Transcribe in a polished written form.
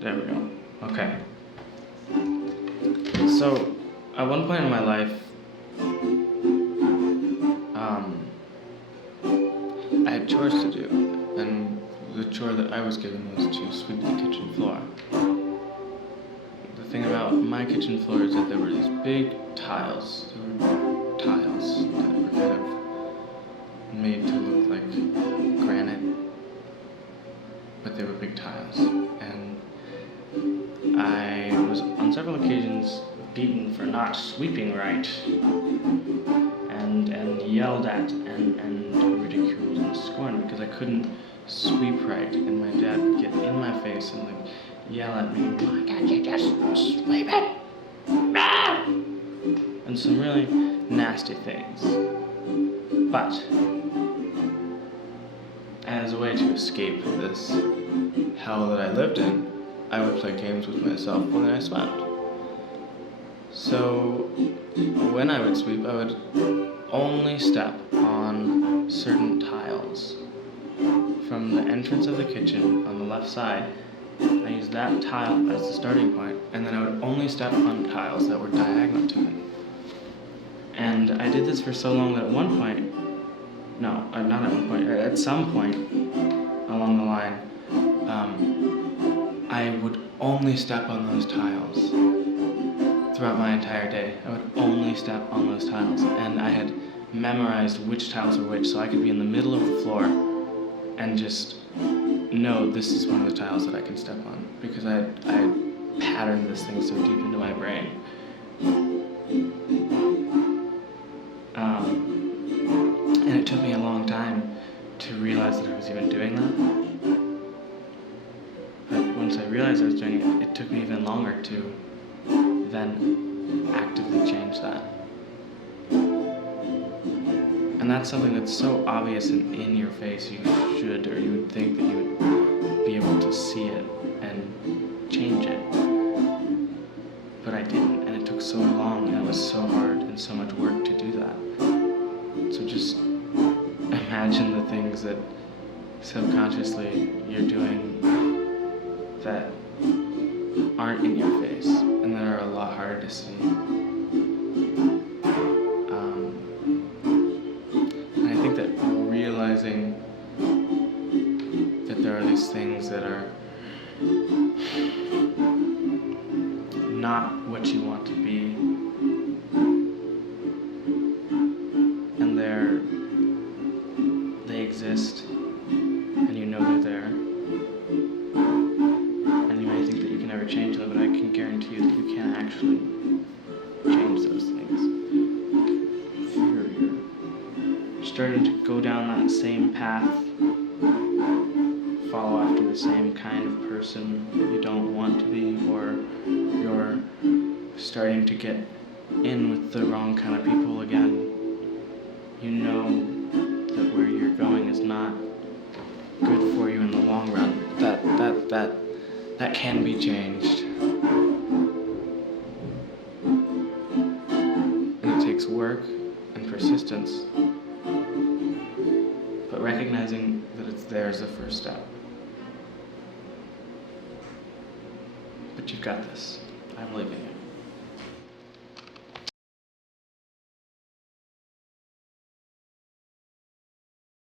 There we go. Okay. So, at one point in my life, I had chores to do, and the chore that I was given was to sweep the kitchen floor. The thing about my kitchen floor is that there were these big tiles. There were tiles that were kind of made to look like granite, but they were big tiles. And I was on several occasions beaten for not sweeping right, and yelled at and ridiculed and scorned because I couldn't sweep right, and my dad would get in my face and like yell at me, "Why can't you just sweep it?" Ah! And some really nasty things. But as a way to escape this hell that I lived in, I would play games with myself when I swept. So when I would sweep, I would only step on certain tiles. From the entrance of the kitchen on the left side, I used that tile as the starting point, and then I would only step on tiles that were diagonal to it. And I did this for so long that at one point, not at one point, at some point along the line, I would only step on those tiles. Throughout my entire day, I would only step on those tiles, and I had memorized which tiles were which, so I could be in the middle of the floor and just know this is one of the tiles that I can step on, because I had patterned this thing so deep into my brain. And it took me a long time to realize that I was even doing that. But once I realized I was doing it, it took me even longer to then actively change that. And that's something that's so obvious and in your face, you should, or you would think that you would be able to see it and change it. But I didn't, and it took so long, and it was so hard and so much work to do that. So just imagine the things that subconsciously you're doing that aren't in your face and that are a lot harder to see. And I think that realizing that there are these things that are not what you want to be, and they exist, and you know they're there, and you may think that you can never change them, but I can guarantee you that you can actually change those things. If you're starting to go down that same path, follow after the same kind of person that you don't want to be, or you're starting to get in with the wrong kind of people again, you know that where you're going is not good for you in the long run. That can be changed. And it takes work and persistence. But recognizing that it's there is the first step. But you've got this. I'm leaving it.